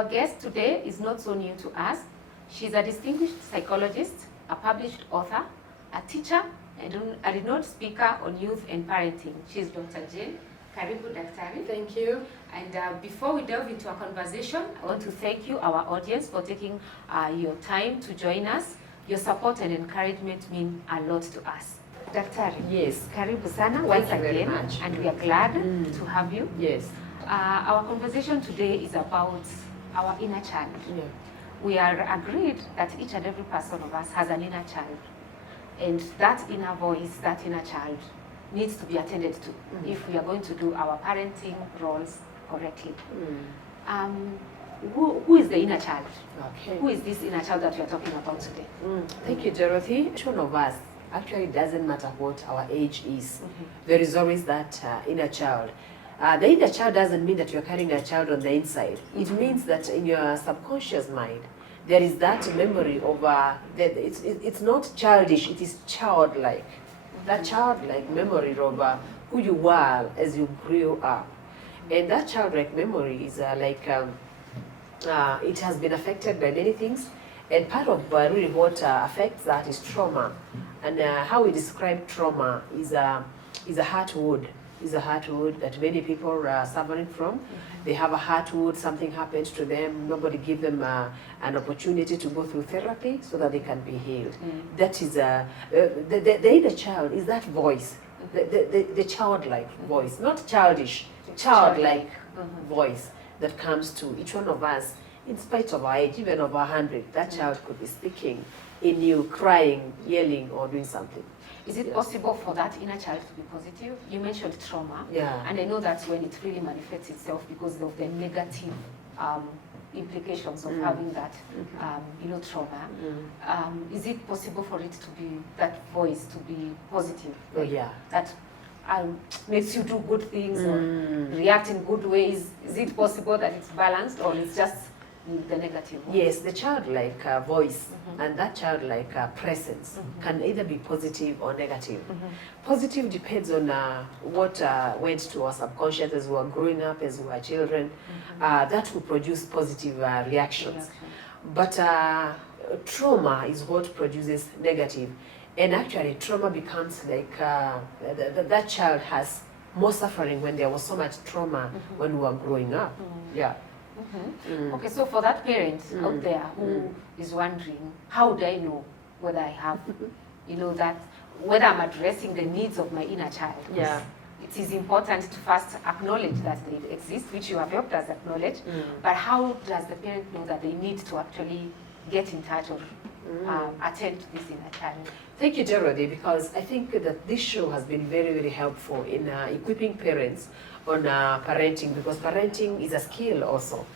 Our guest today is not so new to us. She's a distinguished psychologist, a published author, a teacher, and a renowned speaker on youth and parenting. She's Dr. Jane. Karibu Daktari. Thank you. And before we delve into our conversation, I want to thank you, our audience, for taking your time to join us. Your support and encouragement mean a lot to us. Daktari. Yes. Karibu sana once again, and we are glad to have you. Yes. Our conversation today is about our inner child. Yeah. We are agreed that each and every person of us has an inner child. And that inner voice, that inner child, needs to be attended to if we are going to do our parenting roles correctly. Who is the inner child? Okay. Who is this inner child that we are talking about today? Thank you, Dorothy. Each one of us, actually, doesn't matter what our age is. There is always that inner child. The inner child doesn't mean that you're carrying a child on the inside. It means that in your subconscious mind, there is that memory of, it's not childish, it is childlike. That childlike memory of who you were as you grew up. And that childlike memory is it has been affected by many things. And part of really what affects that is trauma. And how we describe trauma is a heart wound. Is a heart wound that many people are suffering from. They have a heart wound, something happened to them, nobody gave them an opportunity to go through therapy so that they can be healed. That is, the inner child is that voice, the childlike voice, not childish, childlike voice that comes to each one of us in spite of our age, even of 100. That child could be speaking in you, crying, yelling, or doing something. Is it possible for that inner child to be positive? You mentioned trauma, Yeah. and I know that's when it really manifests itself because of the negative implications of having that, trauma. Is it possible for it to be, that voice to be positive? Oh, yeah. That makes you do good things or react in good ways? Is it possible that it's balanced, or it's just the negative one? Yes, the childlike voice and that childlike presence can either be positive or negative. Positive depends on what went to our subconscious as we were growing up, as we were children. That will produce positive reactions. But trauma is what produces negative. And actually, trauma becomes like that child has more suffering when there was so much trauma when we were growing up. Yeah. Okay, so for that parent out there who is wondering, how do I know whether I have, that, whether I'm addressing the needs of my inner child? Yeah. It is important to first acknowledge that they exist, which you have helped us acknowledge, but how does the parent know that they need to actually get in touch or attend to this inner child? Thank you, Dorothy, because I think that this show has been very, very helpful in equipping parents on parenting, because parenting is a skill also.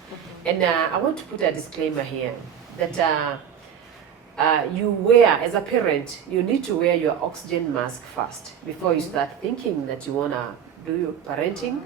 And I want to put a disclaimer here that you wear, as a parent, you need to wear your oxygen mask first before you start thinking that you want to do your parenting.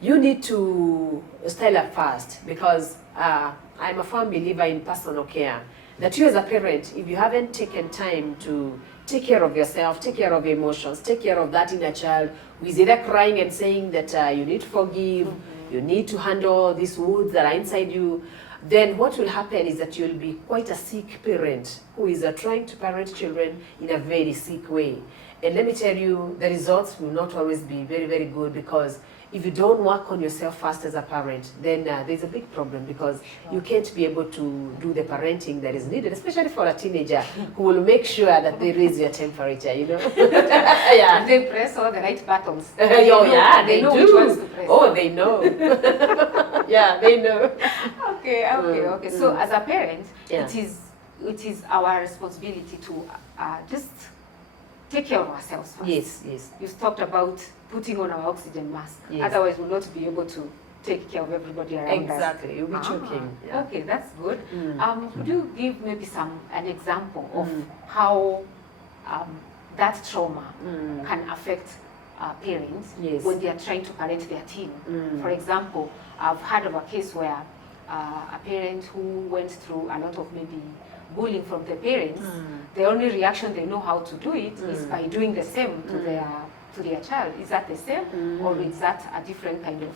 You need to style up first, because I'm a firm believer in personal care. That you as a parent, if you haven't taken time to take care of yourself, take care of your emotions, take care of that inner child who is either crying and saying that you need to forgive, you need to handle these wounds that are inside you, then what will happen is that you'll be quite a sick parent who is trying to parent children in a very sick way. And let me tell you, the results will not always be very, very good, because if you don't work on yourself first as a parent, then there's a big problem, because you can't be able to do the parenting that is needed, especially for a teenager who will make sure that they raise your temperature, Yeah. And they press all the right buttons. They know do. which ones to press. Oh, they know. Yeah, they know. Okay. So as a parent, Yeah. it is our responsibility to just take care of ourselves first. Yes. You've talked about putting on our oxygen mask. Yes. Otherwise, we'll not be able to take care of everybody around us. Exactly. You'll be choking. Yeah. Okay, that's good. Could you give maybe an example of how that trauma can affect parents when they are trying to parent their teen? For example, I've heard of a case where a parent who went through a lot of maybe bullying from the parents, the only reaction they know how to do it is by doing the same to their child. Is that the same, or is that a different kind of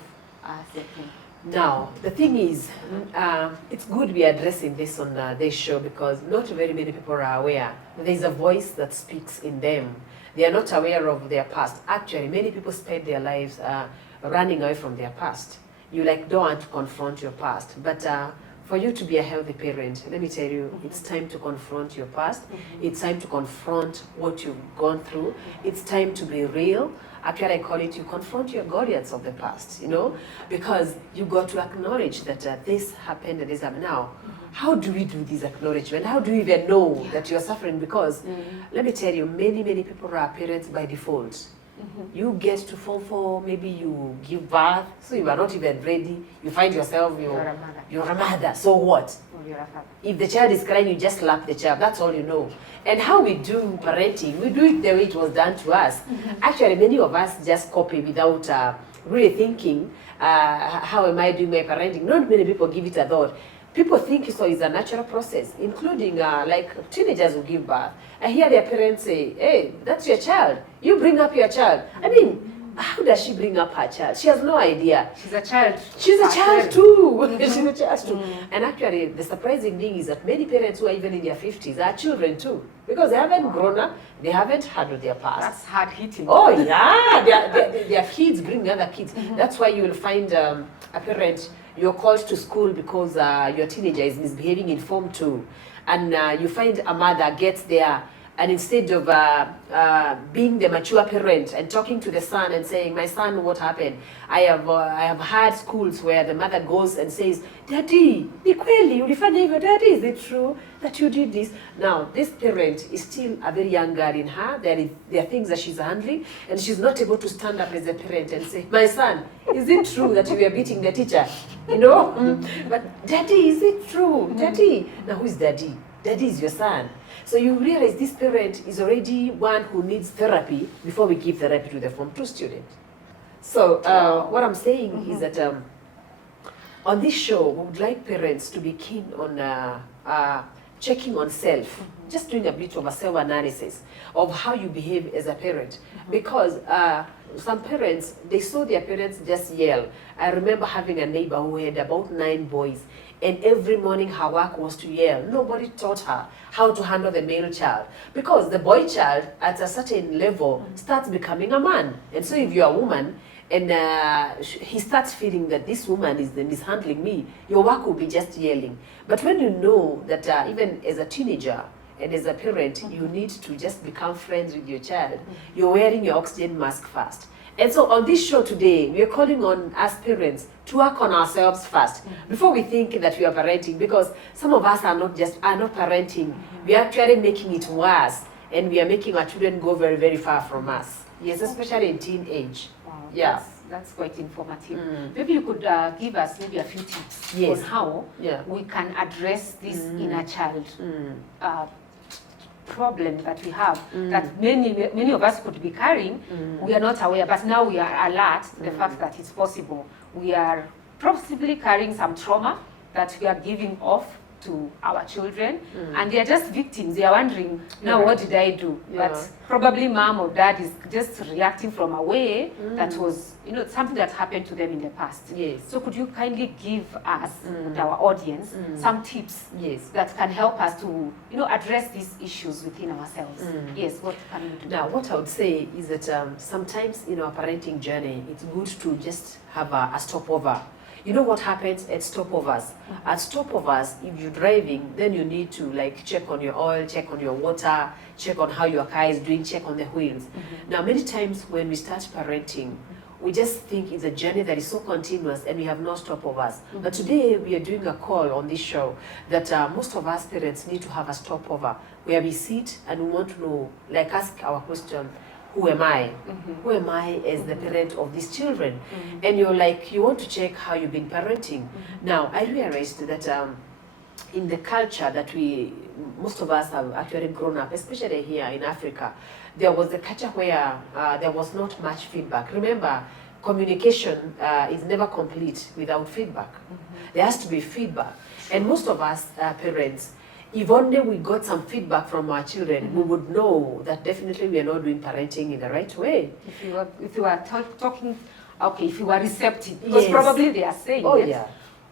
setting? Now, the thing is, it's good we are addressing this on this show because not very many people are aware. There's a voice that speaks in them. They are not aware of their past. Actually, many people spend their lives running away from their past. You don't want to confront your past. But for you to be a healthy parent, let me tell you, it's time to confront your past. It's time to confront what you've gone through. It's time to be real. Actually, I call it you confront your Goliaths of the past, because you got to acknowledge that this happened and this happened. Now, how do we do this acknowledgement? How do you even know that you're suffering? Because let me tell you, many people are parents by default. You get to fall for, maybe you give birth, so you are not even ready. You find yourself, you're a mother, so what? If the child is crying, you just slap the child, that's all you know. And how we do parenting, we do it the way it was done to us. Actually, many of us just copy without really thinking, how am I doing my parenting? Not many people give it a thought. People think so it's a natural process, including like teenagers who give birth. I hear their parents say, hey, that's your child. You bring up your child. I mean, how does she bring up her child? She has no idea. She's a child. She's a child too. She's a child too. And actually, the surprising thing is that many parents who are even in their 50s are children too. Because they haven't grown up, they haven't handled their past. That's hard hitting. Oh yeah, their kids bring other kids. That's why you will find a parent, you're called to school because your teenager is misbehaving in form 2. And you find a mother gets there, and instead of being the mature parent and talking to the son and saying, my son, what happened? I have had schools where the mother goes and says, Daddy, ni kweli, ulifanya hivyo, Daddy, is it true that you did this? Now, this parent is still a very young girl in her. There are things that she's handling, and she's not able to stand up as a parent and say, my son, is it true that you were beating the teacher? But Daddy, is it true? Daddy. Now, who is Daddy? Daddy is your son. So you realize this parent is already one who needs therapy before we give therapy to the Form 2 student. So what I'm saying is that on this show, we would like parents to be keen on checking on self, just doing a bit of a self-analysis of how you behave as a parent. Because some parents, they saw their parents just yell. I remember having a neighbor who had about 9 boys, and every morning her work was to yell. Nobody taught her how to handle the male child, because the boy child at a certain level starts becoming a man. And so if you're a woman and he starts feeling that this woman is mishandling me, your work will be just yelling. But when you know that even as a teenager and as a parent, you need to just become friends with your child, you're wearing your oxygen mask first. And so on this show today, we are calling on us parents to work on ourselves first before we think that we are parenting, because some of us are not parenting. We are actually making it worse, and we are making our children go very, very far from us. Yes, especially in teenage. Wow, yeah. That's quite informative. Maybe you could give us maybe a few tips on how we can address this inner child problem that we have, that many of us could be carrying. We are not aware, but now we are alert to the fact that it's possible. We are possibly carrying some trauma that we are giving off to our children, and they are just victims. They are wondering, now what did I do? But probably mom or dad is just reacting from a way that was, something that happened to them in the past. Yes. So could you kindly give us, and our audience, some tips that can help us to, address these issues within ourselves? Yes, what can we do? Now, what I would say is that sometimes in our parenting journey, it's good to just have a stopover. You know what happens at stopovers? At stopovers, if you're driving, then you need to check on your oil, check on your water, check on how your car is doing, check on the wheels. Now, many times when we start parenting, we just think it's a journey that is so continuous and we have no stopovers. But today we are doing a call on this show that most of us parents need to have a stopover where we sit and we want to know, ask our question, who am I? Who am I as the parent of these children? And you want to check how you've been parenting. Now, I realized that in the culture that most of us have actually grown up, especially here in Africa, there was a culture where there was not much feedback. Remember, communication is never complete without feedback. There has to be feedback. And most of us parents, if only we got some feedback from our children, we would know that definitely we are not doing parenting in the right way. If you are talking okay, if you are receptive, because Yes. probably they are saying Oh, it, yeah.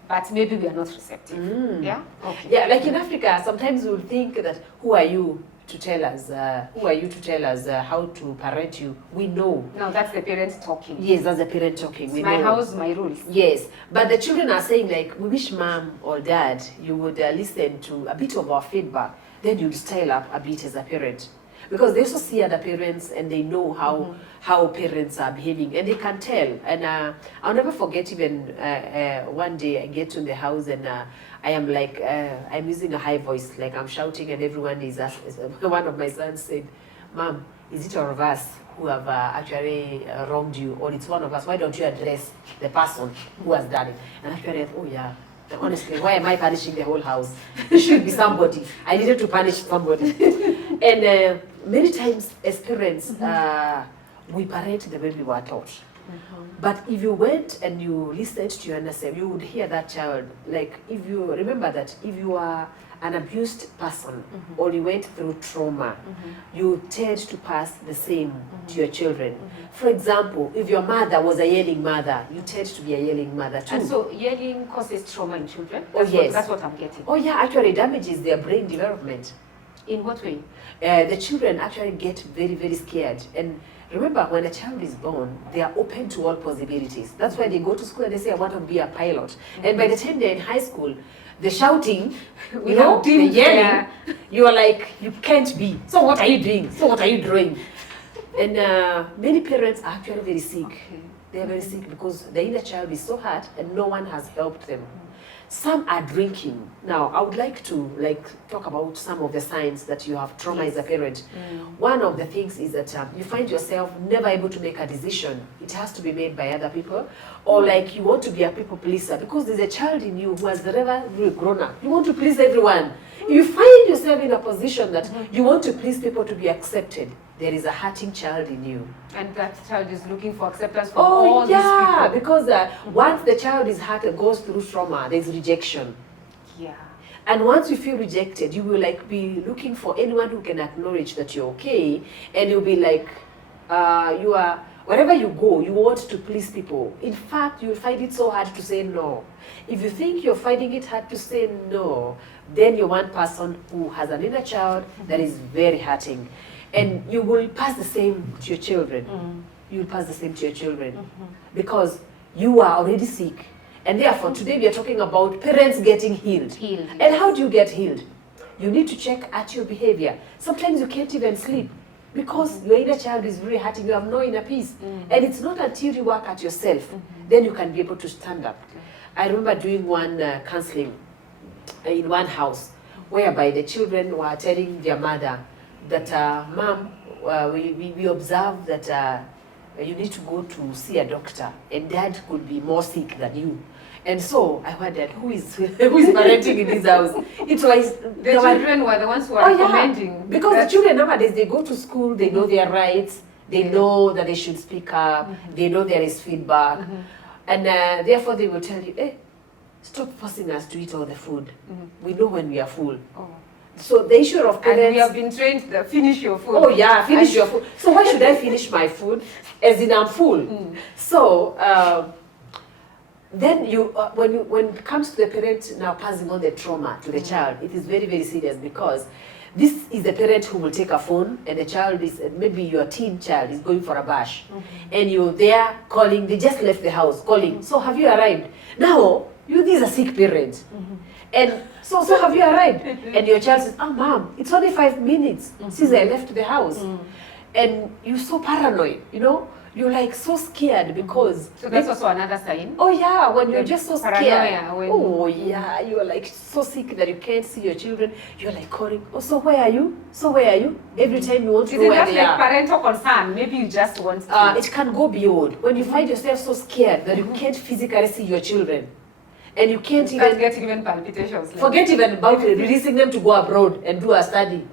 but maybe we are not receptive. Yeah? Okay. Yeah, like in Africa, sometimes we'll think that, who are you to tell us, how to parent you? We know. No, that's the parent talking. Yes, that's the parent talking. It's We my know. house, my rules. Yes, but the children are saying, like, we wish mom or dad, you would listen to a bit of our feedback, then you'd style up a bit as a parent. Because they also see other parents and they know how parents are behaving, and they can tell. And I'll never forget, even one day I get to the house and I am like, I'm using a high voice, like I'm shouting, and everyone is one of my sons said, Mom, is it all of us who have actually wronged you, or it's one of us? Why don't you address the person who has done it? And actually I thought, oh yeah, honestly, why am I punishing the whole house? It should be somebody. I needed to punish somebody. And many times as parents, we parent the way we were taught. But if you went and you listened to yourself, you would hear that child. Like, if you remember that if you are an abused person or you went through trauma, you tend to pass the same to your children. For example, if your mother was a yelling mother, you tend to be a yelling mother too. And so yelling causes trauma in children? That's what I'm getting. Oh yeah, actually damages their brain development. In what way? The children actually get very, very scared. And remember, when a child is born, they are open to all possibilities. That's why they go to school and they say, I want to be a pilot. And by the time they're in high school, the shouting, the yelling, you are like, you can't be. So what are you doing? So what are you doing? And many parents are actually very sick. Okay. They are very sick because the inner child is so hurt and no one has helped them. Some are drinking. Now, I would like to talk about some of the signs that you have trauma as a parent. One of the things is that you find yourself never able to make a decision. It has to be made by other people. Or like you want to be a people pleaser because there's a child in you who has never really grown up. You want to please everyone. You find yourself in a position that you want to please people to be accepted. There is a hurting child in you. And that child is looking for acceptance from all these people. Oh yeah, because once the child is hurt and goes through trauma, there's rejection. Yeah. And once you feel rejected, you will like be looking for anyone who can acknowledge that you're okay, and you'll be like, you are, wherever you go, you want to please people. In fact, you'll find it so hard to say no. If you think you're finding it hard to say no, then you're one person who has an inner child that is very hurting. And you will pass the same to your children. You will pass the same to your children. Because you are already sick. And therefore, today we are talking about parents getting healed. And how do you get healed? You need to check at your behavior. Sometimes you can't even sleep because your inner child is really hurting. You have no inner peace. And it's not until you work at yourself, then you can be able to stand up. I remember doing one counseling in one house, whereby the children were telling their mother that, Mom, we observed that you need to go to see a doctor, and Dad could be more sick than you. And so I wondered, who is parenting in this house? It was the children were the ones who are commenting. Because the children nowadays, they go to school, they know their rights, they know that they should speak up, they know there is feedback, and therefore they will tell you, hey, stop forcing us to eat all the food. We know when we are full. So the issue of parents... And we have been trained to finish your food. Oh yeah, finish your food. So why should I finish my food? As in I'm full. So then when it comes to the parent now passing on the trauma to the child, it is very, very serious, because this is the parent who will take a phone, and the child is, maybe your teen child is going for a bash, and you're there calling, they just left the house, calling, so have you arrived? Now, this is a sick parent. And so have you arrived? And your child says, oh Mom, it's only 5 minutes since I left the house. And you're so paranoid, you're like so scared because... So that's also another sign? Oh yeah, when you're just so scared. Paranoia. Oh yeah, you're like so sick that you can't see your children. You're like calling, oh, so where are you? So where are you? Every time you want to know where they are. Is it like parental concern? Maybe you just want to... It can go beyond. When you find yourself so scared that you can't physically see your children. And you can't get even palpitations. Forget even about releasing them to go abroad and do a study.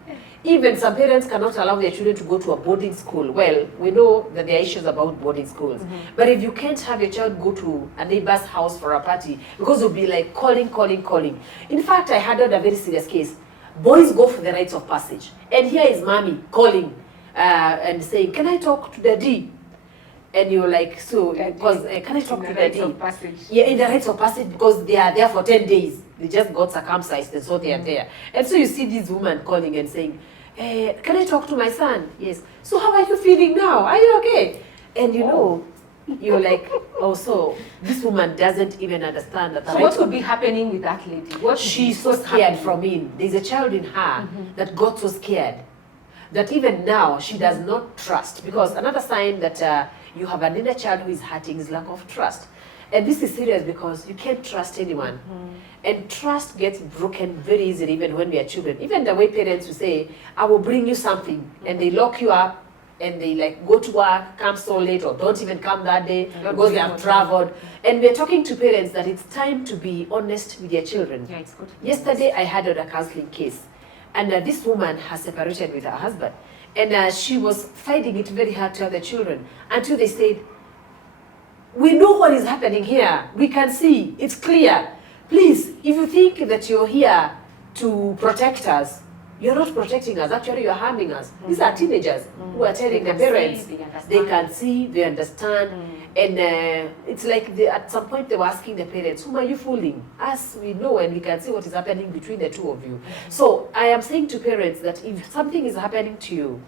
Even some parents cannot allow their children to go to a boarding school. Well, we know that there are issues about boarding schools. But if you can't have your child go to a neighbor's house for a party, because you'll be like calling. In fact, I handled a very serious case. Boys go for the rites of passage. And here is mommy calling and saying, can I talk to Daddy? And you're like, so, because can I talk to rites Daddy? of passage. Yeah, in the rites of passage, because they are there for 10 days. They just got circumcised, and so they are there. And so you see this woman calling and saying, can I talk to my son? Yes. So how are you feeling now? Are you okay? And you know, you're like, oh, so this woman doesn't even understand that. So what would be happening with that lady? What she's so scared from him. There's a child in her that got so scared that even now she does not trust. Because another sign that you have an inner child who is hurting is lack of trust. And this is serious because you can't trust anyone. And trust gets broken very easily even when we are children. Even the way parents will say, I will bring you something, and they lock you up, and they like go to work, come so late, or don't even come that day because they have traveled. And we're talking to parents that it's time to be honest with their children. Yeah, it's good. Yesterday I had a counseling case, and this woman has separated with her husband, and she was finding it very hard to tell the children until they said, we know what is happening here. We can see. It's clear. Please, if you think that you're here to protect us, you're not protecting us. Actually, you're harming us. These are teenagers who are telling their parents. They can see, they understand. And it's like at some point they were asking the parents, whom are you fooling? Us, we know and we can see what is happening between the two of you. So I am saying to parents that if something is happening to you,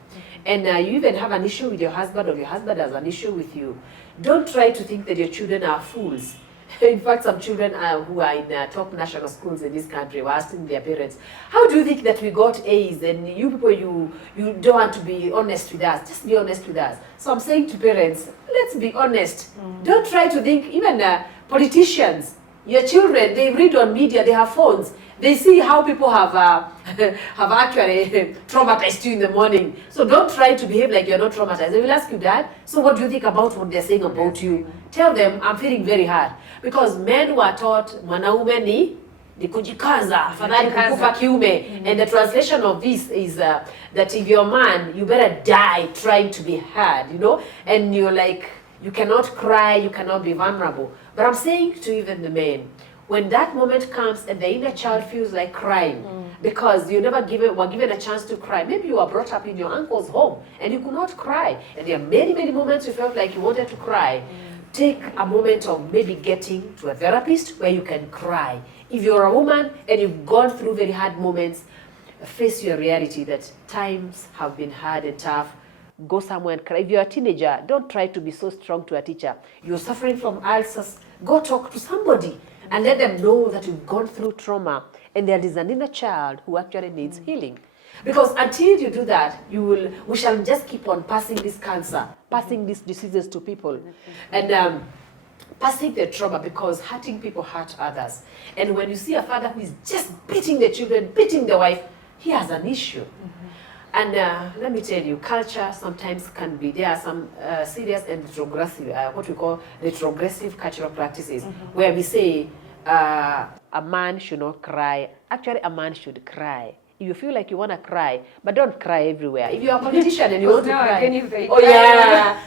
and you even have an issue with your husband, or your husband has an issue with you, don't try to think that your children are fools. In fact, some children who are in top national schools in this country were asking their parents, how do you think that we got A's, and you people, you don't want to be honest with us? Just be honest with us. So I'm saying to parents, let's be honest. Don't try to think, even politicians, your children, they read on media, they have phones. They see how people have actually traumatized you in the morning. So don't try to behave like you're not traumatized. They will ask you, Dad, so what do you think about what they're saying about you? Tell them, I'm feeling very hard. Because men were taught, mwanaume ni kujikaza, afadhali kukufa kiume. And the translation of this is that if you're a man, you better die trying to be hard, you know? And you're like, you cannot cry, you cannot be vulnerable. But I'm saying to even the men, when that moment comes and the inner child feels like crying, because you never were given a chance to cry. Maybe you were brought up in your uncle's home and you could not cry. And there are many, many moments you felt like you wanted to cry. Take a moment of maybe getting to a therapist where you can cry. If you're a woman and you've gone through very hard moments, face your reality that times have been hard and tough. Go somewhere and cry. If you're a teenager, don't try to be so strong to a teacher. You're suffering from ulcers, go talk to somebody and let them know that you've gone through trauma and there is an inner child who actually needs healing. Because until you do that, we shall just keep on passing this cancer, passing these diseases to people, and passing the trauma, because hurting people hurt others. And when you see a father who is just beating the children, beating the wife, he has an issue. And let me tell you, culture sometimes can be, there are some serious and retrogressive, what we call retrogressive cultural practices, where we say a man should not cry. Actually, a man should cry. If you feel like you want to cry, but don't cry everywhere. If you're a politician and you want to cry, oh yeah,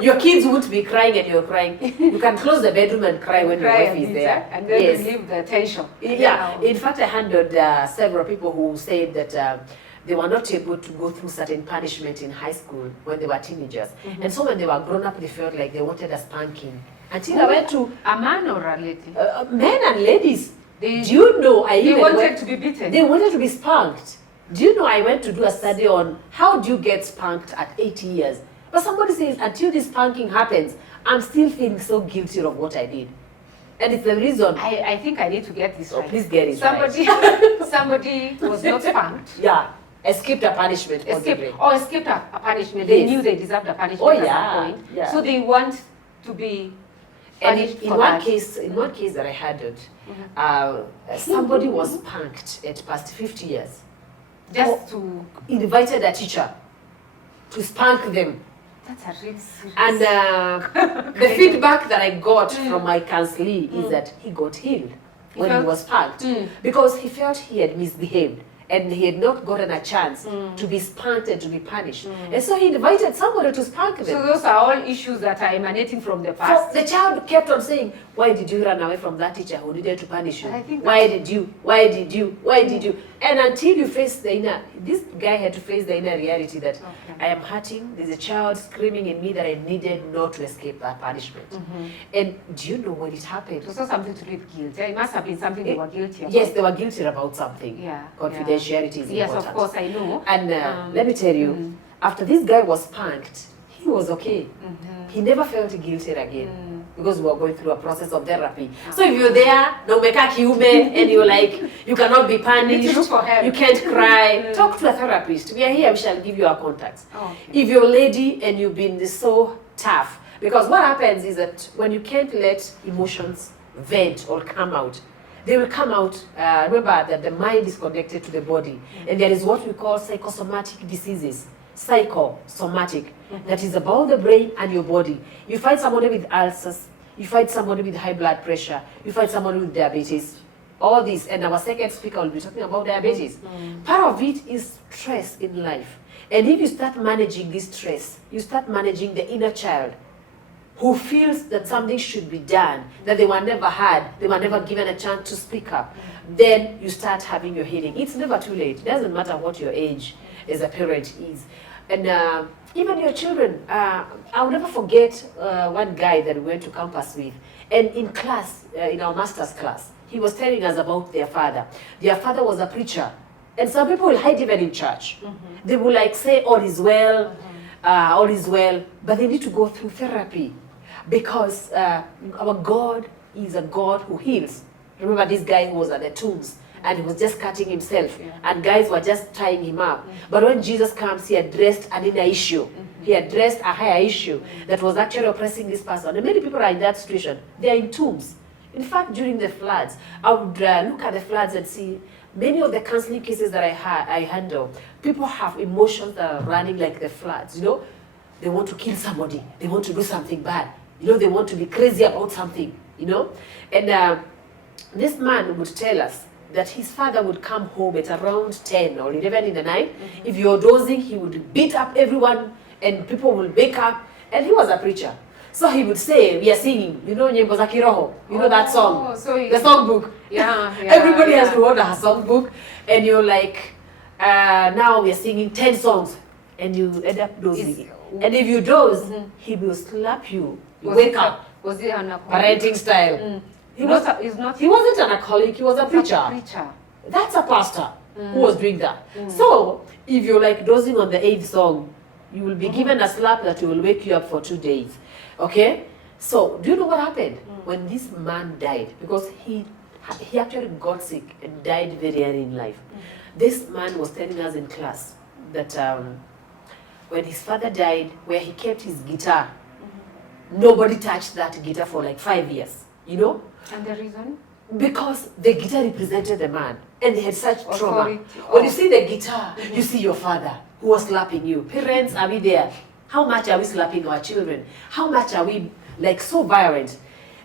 your kids won't be crying and you're crying. You can close the bedroom and cry when your wife is there. And then relieve the tension. Yeah, in fact I handled several people who said that they were not able to go through certain punishment in high school when they were teenagers. And so when they were grown up, they felt like they wanted a spanking. Until I went to... A man or a lady? Men and ladies. Do you know they wanted to be beaten? They wanted to be spanked. Do you know I went to do a study on how do you get spanked at 80 years? But somebody says, until this spanking happens, I'm still feeling so guilty of what I did. And it's the reason. I think I need to get this right. Please get it right. Somebody was not spanked. Yeah. Escaped a punishment. Escaped a punishment. They knew they deserved a punishment at some point. Yeah. So they want to be punished. And in one case that I handled, somebody was spanked at past 50 years. Just to invited a teacher to spank them. That's a really serious. And the feedback that I got from my counselee is that he got healed when he was spanked, because he felt he had misbehaved. and he had not gotten a chance to be spanked and to be punished. And so he invited somebody to spank them. So those are all issues that are emanating from the past. So the child kept on saying, why did you run away from that teacher who needed to punish you? I think Why did you? Why did you? Why did you? And until you face the inner, this guy had to face the inner reality that I am hurting, there's a child screaming in me that I needed not to escape that punishment. And do you know when it happened? It was also something to do with guilt. It must have been something they were guilty about. Yes, they were guilty about something. Yeah. Confidentiality is important. Yes, of course, I know. And let me tell you, after this guy was spanked, he was okay. He never felt guilty again. Because we were going through a process of therapy. So if you're there, no make a human, and you're like, you cannot be punished, you can't cry, talk to a therapist. We are here, we shall give you our contacts. If you're a lady and you've been so tough, because what happens is that when you can't let emotions vent or come out, they will come out. Remember that the mind is connected to the body, and there is what we call psychosomatic diseases. Psychosomatic, that is about the brain and your body. You find somebody with ulcers, you find somebody with high blood pressure, you find somebody with diabetes, all this. And our second speaker will be talking about diabetes. Part of it is stress in life. And if you start managing this stress, you start managing the inner child who feels that something should be done, that they were never had, they were never given a chance to speak up, then you start having your healing. It's never too late. It doesn't matter what your age as a parent is. And even your children, I'll never forget one guy that we went to campus with. And in class, in our master's class, he was telling us about their father. Their father was a preacher. And some people will hide even in church. They will like say, all is well, but they need to go through therapy. Because our God is a God who heals. Remember this guy who was at the tombs and he was just cutting himself, and guys were just tying him up. But when Jesus comes, he addressed an inner issue. He addressed a higher issue that was actually oppressing this person. And many people are in that situation. They are in tombs. In fact, during the floods, I would look at the floods and see many of the counseling cases that I handle, people have emotions that are running like the floods, you know. They want to kill somebody. They want to do something bad. You know, they want to be crazy about something, you know. And this man would tell us that his father would come home at around 10 or 11 in the night. If you're dozing, he would beat up everyone and people will wake up. And he was a preacher. So he would say, we are singing, you know, Nyimbo za Kiroho, you know that song, so the songbook. Everybody has to order a songbook. And you're like, now we are singing 10 songs. And you end up dozing. And if you doze, he will slap you. You wake up. Was he an parenting style. He wasn't an alcoholic, he was a preacher. That's a pastor who was doing that. So, if you're like dozing on the 8th song, you will be given a slap that will wake you up for 2 days. Okay? So, do you know what happened? When this man died, because he actually got sick and died very early in life. This man was telling us in class that when his father died, where he kept his guitar, nobody touched that guitar for like 5 years, you know? And the reason? Because the guitar represented the man, and they had such trauma. When you see the guitar, you see your father who was slapping you. Parents, are we there? How much are we slapping our children? How much are we like so violent?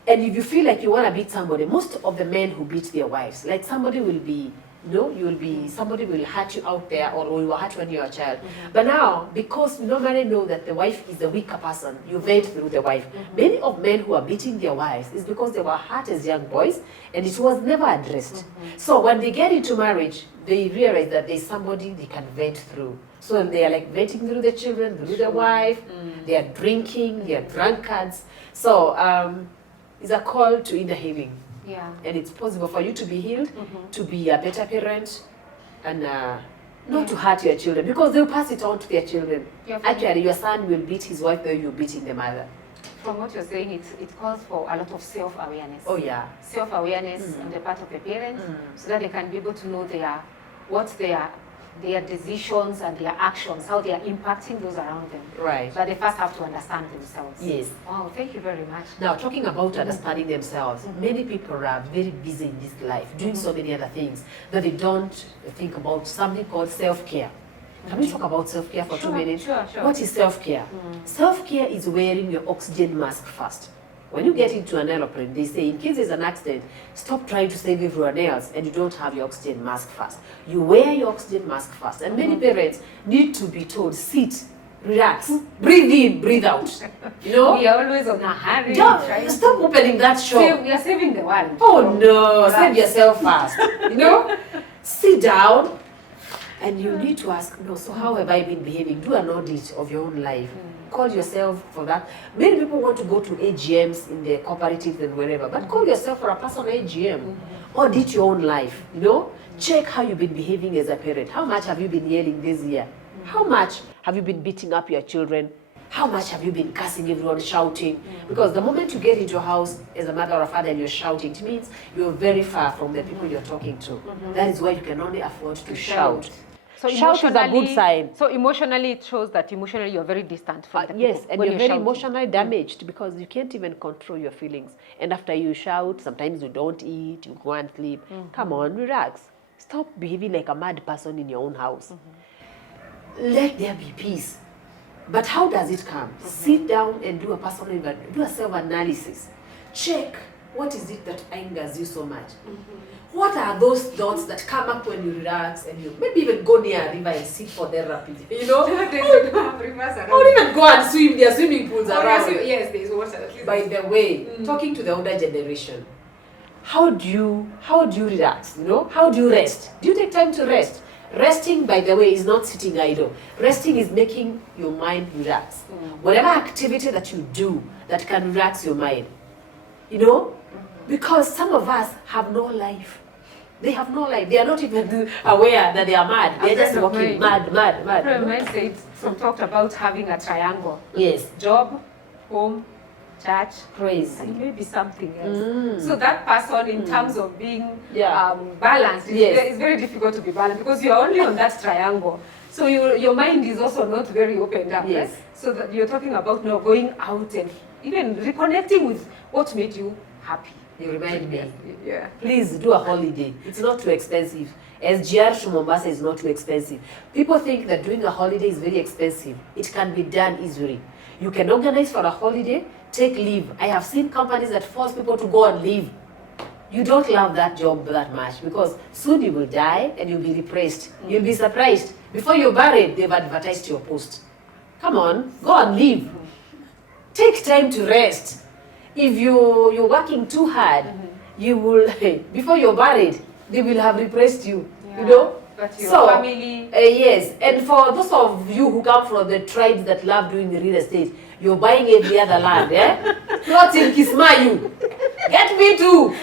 And if you feel like you want to beat somebody, most of the men who beat their wives, like somebody will be, you know, somebody will hurt you out there, or you will hurt when you're a child. But now, because we normally know that the wife is the weaker person, you vent through the wife. Many of men who are beating their wives is because they were hurt as young boys, and it was never addressed. So when they get into marriage, they realize that there's somebody they can vent through. So they are like venting through the children, through the wife, they are drinking, they are drunkards. So it's a call to inner healing. Yeah. And it's possible for you to be healed, to be a better parent, and not to hurt your children, because they'll pass it on to their children. Actually, your son will beat his wife, though you're beating the mother. From what you're saying, it calls for a lot of self-awareness. Oh, yeah. Self-awareness on the part of the parents, so that they can be able to know their decisions and their actions, how they are impacting those around them. Right. But they first have to understand themselves. Yes. Wow, thank you very much. Now, talking about understanding themselves, many people are very busy in this life, doing so many other things, that they don't think about something called self-care. Can we talk about self-care for 2 minutes? Sure. What is self-care? Self-care is wearing your oxygen mask first. When you get into an aeroplane, they say, in case there's an accident, stop trying to save everyone else and you don't have your oxygen mask first. You wear your oxygen mask first. And many parents need to be told, sit, relax, breathe in, breathe out. You know? We are always on a hurry. Stop opening that shop. We are saving the world. Oh no, save yourself first. You know? Sit down and you need to ask, no, so how have I been behaving? Do an audit of your own life. Call yourself for that. Many people want to go to AGMs in the cooperatives and wherever, but call yourself for a personal AGM. Audit your own life, you know? Check how you've been behaving as a parent. How much have you been yelling this year? How much have you been beating up your children? How much have you been cussing everyone, shouting? Because the moment you get into a house as a mother or father and you're shouting, it means you're very far from the people you're talking to. That is why you can only afford to shout. So shout is a good sign. So emotionally, it shows that emotionally you're very distant from the people. Yes, and you're very emotionally damaged because you can't even control your feelings. And after you shout, sometimes you don't eat, you go and sleep. Come on, relax. Stop behaving like a mad person in your own house. Let there be peace. But how does it come? Sit down and do a self-analysis. Check what is it that angers you so much. What are those thoughts that come up when you relax and you maybe even go near a river and sit for therapy? You know? Or even go and swim. There are swimming pools around. Yes, there's water. By the way, talking to the older generation, how do you relax? You know? How do you rest? Do you take time to rest? Resting, by the way, is not sitting idle. Resting is making your mind relax. Whatever activity that you do that can relax your mind, you know? Because some of us have no life. They have no life. They are not even aware that they are mad. They're just walking mad. Mine said, talked about having a triangle. Yes. Job, home, church, crazy, and maybe something else. So that person, in terms of being balanced, it's very difficult to be balanced because you are only on that triangle. So your mind is also not very opened up. Yes. Right? So that you're talking about going out and even reconnecting with what made you happy. You remind me. Yeah. Please do a holiday. It's not too expensive. SGR to Mombasa is not too expensive. People think that doing a holiday is very expensive. It can be done easily. You can organize for a holiday, take leave. I have seen companies that force people to go on leave. You don't love that job that much because soon you will die and you'll be replaced. You'll be surprised. Before you're buried, they've advertised your post. Come on, go on leave. Take time to rest. If you're working too hard, you will, before you're buried, they will have replaced you, you know? But your family... yes, and for those of you who come from the tribes that love doing the real estate, you're buying every other land, Plots in Kismayu. Get me too.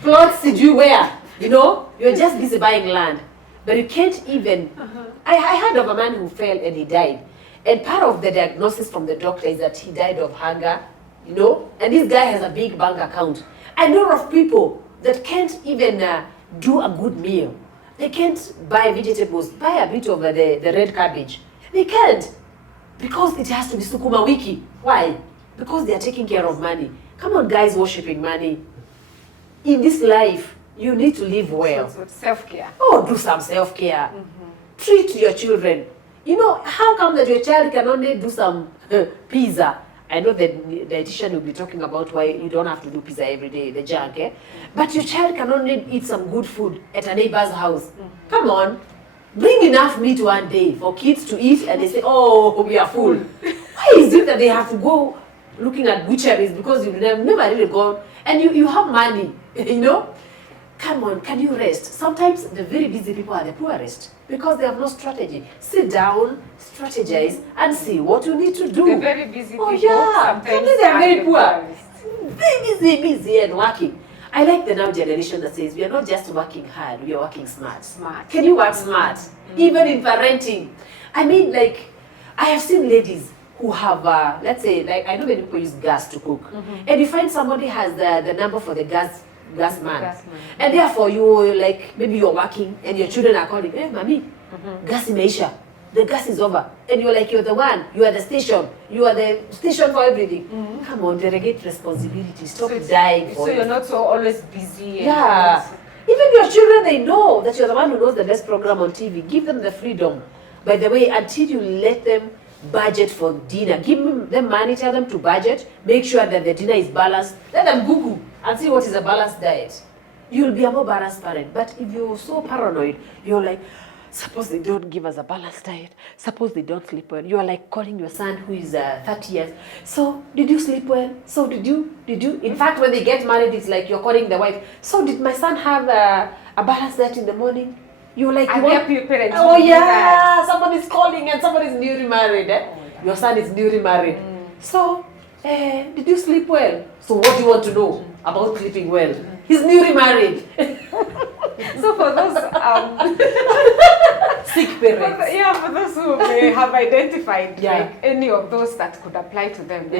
Plots did you where? You know? You're just busy buying land. But you can't even... I heard of a man who fell and he died. And part of the diagnosis from the doctor is that he died of hunger, you know? And this guy has a big bank account. I know of people that can't even do a good meal. They can't buy vegetables, buy a bit of the red cabbage. They can't. Because it has to be sukuma wiki. Why? Because they are taking care of money. Come on, guys, worshipping money. In this life, you need to live well. So self-care. Oh, do some self-care. Treat your children. You know, how come that your child can only do some pizza? I know the dietitian will be talking about why you don't have to do pizza every day, the junk, But your child can only eat some good food at a neighbor's house. Come on. Bring enough meat one day for kids to eat and they say, oh, we are full. Why is it that they have to go looking at butcheries because you've never really gone and you have money, you know? Come on, can you rest? Sometimes the very busy people are the poorest because they have no strategy. Sit down, strategize, and see what you need to do. The very busy people, sometimes they are very poor. Very busy and working. I like the now generation that says we are not just working hard, we are working smart. Can you work smart? Even in parenting. I mean, like, I have seen ladies who have, let's say, like, I know many people use gas to cook. And you find somebody has the number for the gas man. And therefore, you, like, maybe you're working and your children are calling, hey, mommy, gas imeisha. The gas is over. And you're like, you're the one. You are the station. You are the station for everything. Come on, delegate responsibility. Stop dying for So you're not so always busy. Yeah. Even your children, they know that you're the one who knows the best program on TV. Give them the freedom. By the way, until you let them budget for dinner. Give them money, tell them to budget, make sure that the dinner is balanced. Let them Google and see what is a balanced diet. You'll be a more balanced parent. But if you're so paranoid, you're like, suppose they don't give us a balanced diet, suppose they don't sleep well. You are like calling your son who is 30 years. So, did you sleep well? So, did you? In fact, when they get married, it's like you're calling the wife. So, did my son have a balanced diet in the morning? You're like, you want your parents. Oh yeah, someone is calling and someone is newly married. Eh? Oh, your son is newly married. So, did you sleep well? So, what do you want to know about sleeping well? He's newly married. So for those sick parents, for those who may have identified like any of those that could apply to them,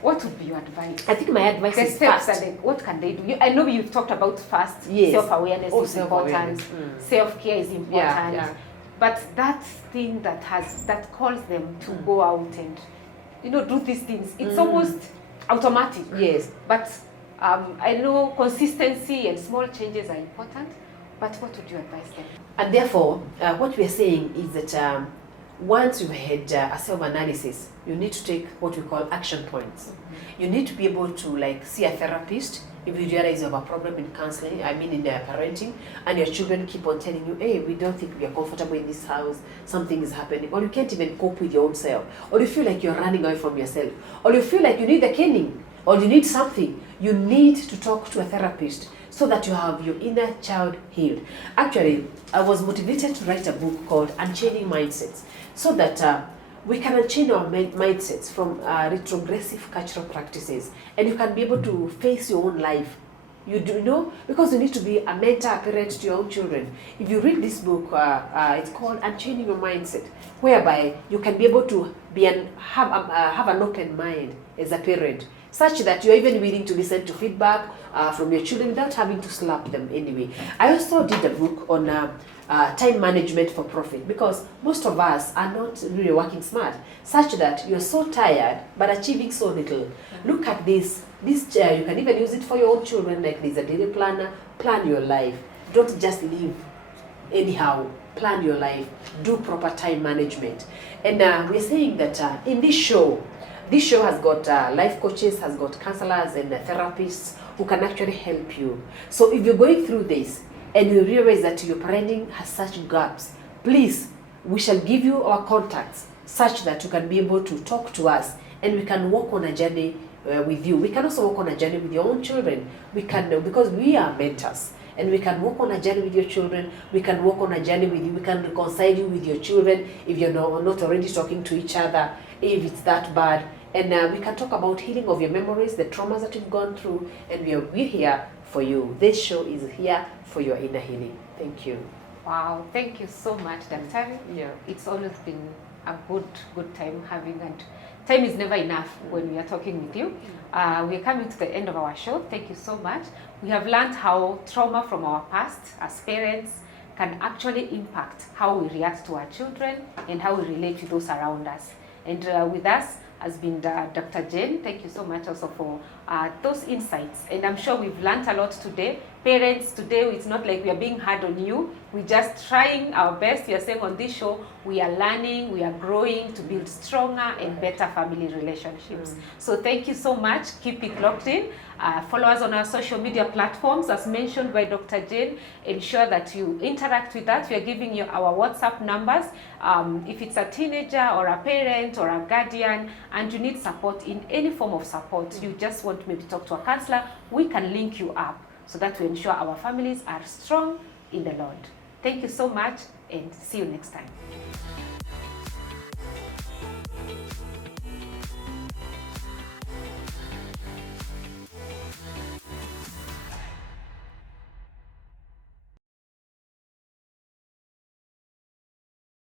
what would be your advice? I think my advice is steps and what can they do? I know you've talked about first self-awareness is important, self-care is important, but that thing that calls them to go out and do these things, it's almost automatic. Yes, but I know consistency and small changes are important. But what would you advise them? And therefore, what we are saying is that once you've had a self-analysis, you need to take what we call action points. You need to be able to see a therapist if you realize you have a problem in counseling, in parenting, and your children keep on telling you, hey, we don't think we are comfortable in this house, something is happening, or you can't even cope with your own self, or you feel like you're running away from yourself, or you feel like you need a caning, or you need something. You need to talk to a therapist so that you have your inner child healed. Actually, I was motivated to write a book called Unchaining Mindsets, so that we can unchain our mindsets from retrogressive cultural practices, and you can be able to face your own life. You do know, because you need to be a mentor, a parent to your own children. If you read this book, it's called Unchaining Your Mindset, whereby you can be able to have an open mind as a parent, such that you're even willing to listen to feedback from your children without having to slap them anyway. I also did a book on time management for profit, because most of us are not really working smart, such that you're so tired but achieving so little. Look at this chair. You can even use it for your own children, like there's a daily planner. Plan your life. Don't just live anyhow. Plan your life. Do proper time management. And we're saying that in this show has got life coaches, has got counselors and therapists who can actually help you. So if you're going through this and you realize that your parenting has such gaps, please, we shall give you our contacts such that you can be able to talk to us and we can walk on a journey with you. We can also walk on a journey with your own children. We can, because we are mentors. And we can walk on a journey with your children. We can walk on a journey with you. We can reconcile you with your children if you're not already talking to each other, if it's that bad. And we can talk about healing of your memories, the traumas that you've gone through, and we're here for you. This show is here for your inner healing. Thank you. Wow, thank you so much, Daktari. Yeah. It's always been a good time having, and time is never enough when we are talking with you. We're coming to the end of our show. Thank you so much. We have learned how trauma from our past as parents can actually impact how we react to our children and how we relate to those around us. And with us has been Dr. Jane. Thank you so much also for those insights. And I'm sure we've learned a lot today. Parents, today it's not like we are being hard on you. We're just trying our best. We are saying on this show, we are learning, we are growing to build stronger and better family relationships. So thank you so much. Keep it locked in. Follow us on our social media platforms, as mentioned by Dr. Jane. Ensure that you interact with us. We are giving you our WhatsApp numbers. If it's a teenager or a parent or a guardian and you need support in any form of support, you just want maybe to talk to a counselor, we can link you up so that we ensure our families are strong in the Lord. Thank you so much and see you next time.